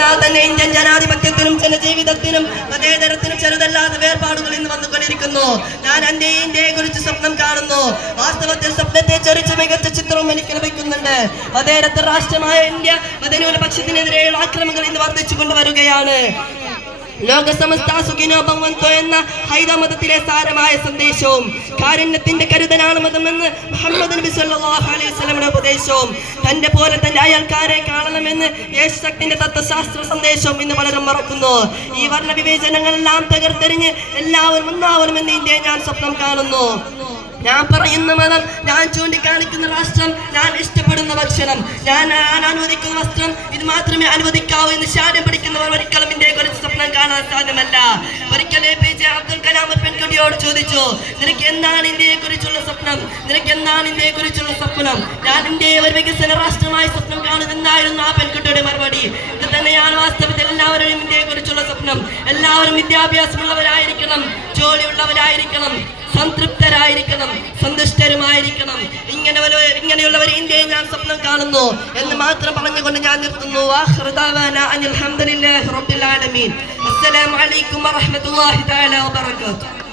എന്നാൽ തന്നെ ഇന്ത്യൻ ജനാധിപത്യത്തിനും ജനജീവിതത്തിനും മതേതരത്തിനും ചെറുതല്ലാത്ത വേർപാടുകൾ ഇന്ന് വന്നുകൊണ്ടിരിക്കുന്നു. ഞാൻ ഇന്ത്യയെ കുറിച്ച് സ്വപ്നം കാണുന്നു. വാസ്തവത്തിൽ സ്വപ്നത്തെ ചെറിച്ച് മികച്ച ചിത്രവും എനിക്ക് ലഭിക്കുന്നുണ്ട്. മതേതര രാഷ്ട്രമായ ഇന്ത്യ മതന്യൂനപക്ഷത്തിനെതിരെയുള്ള ആക്രമണങ്ങൾ ഇന്ന് വർദ്ധിച്ചു കൊണ്ടുവരികയാണ്. ലോകസമസ്ത സുഖിനോ ഭവന്തു എന്ന ഹൈദമതത്തിലെ സാരമായ സന്ദേശവും കാരുണ്യത്തിന്റെ കരുതനാണ് മതമെന്ന് മുഹമ്മദ് നബി സല്ലല്ലാഹു അലൈഹി വസല്ലമയുടെ ഉപദേശവും തന്റെ പോലെ തന്റെ അയൽക്കാരെ കാണണമെന്ന് യേശുക്രിസ്തുവിന്റെ തത്വശാസ്ത്ര സന്ദേശവും ഇന്ന് പലരും മറക്കുന്നു. ഈ വർണ്ണ വിവേചനങ്ങളെല്ലാം തകർത്തെറിഞ്ഞ് എല്ലാവരും ഒന്നാവണമെന്ന് ഇന്ത്യയെ ഞാൻ സ്വപ്നം കാണുന്നു. ഞാൻ പറയുന്ന മതം, ഞാൻ ചൂണ്ടിക്കാണിക്കുന്ന രാഷ്ട്രം, ഞാൻ ഇഷ്ടപ്പെടുന്ന ഭക്ഷണം, ഞാൻ അനുവദിക്കുന്ന വസ്ത്രം, ഇത് മാത്രമേ അനുവദിക്കാവൂ എന്ന് ശാഠ്യം പഠിക്കുന്നവർ ഒരിക്കലും ഇന്ത്യയെ കുറിച്ച് സ്വപ്നം കാണാൻ സാധ്യമല്ല. ഒരിക്കൽ APJ അബ്ദുൽ കലാം ഒരു പെൺകുട്ടിയോട് ചോദിച്ചു, നിനക്ക് എന്താണ് ഇന്ത്യയെ കുറിച്ചുള്ള സ്വപ്നം? നിനക്ക് എന്താണ് ഇന്ത്യയെ കുറിച്ചുള്ള സ്വപ്നം? ഞാൻ ഇന്ത്യയെ ഒരു വികസന രാഷ്ട്രമായി സ്വപ്നം കാണുമെന്നായിരുന്നു ആ പെൺകുട്ടിയുടെ മറുപടി. ഇത് തന്നെയാണ് വാസ്തവത്തിൽ എല്ലാവരും ഇന്ത്യയെ കുറിച്ചുള്ള സ്വപ്നം. എല്ലാവരും വിദ്യാഭ്യാസമുള്ളവരായിരിക്കണം, ജോലിയുള്ളവരായിരിക്കണം, സംതൃപ്തരായിരിക്കണം, സന്തുഷ്ടരുമായിരിക്കണം. ഇങ്ങനെയുള്ളവർ ഇന്ത്യയെ ഞാൻ സ്വപ്നം കാണുന്നു എന്ന് മാത്രം പറഞ്ഞുകൊണ്ട് ഞാൻ നിർത്തുന്നു. അസ്സലാമു അലൈക്കും വറഹ്മത്തുള്ളാഹി തആല വബറകാതുഹു.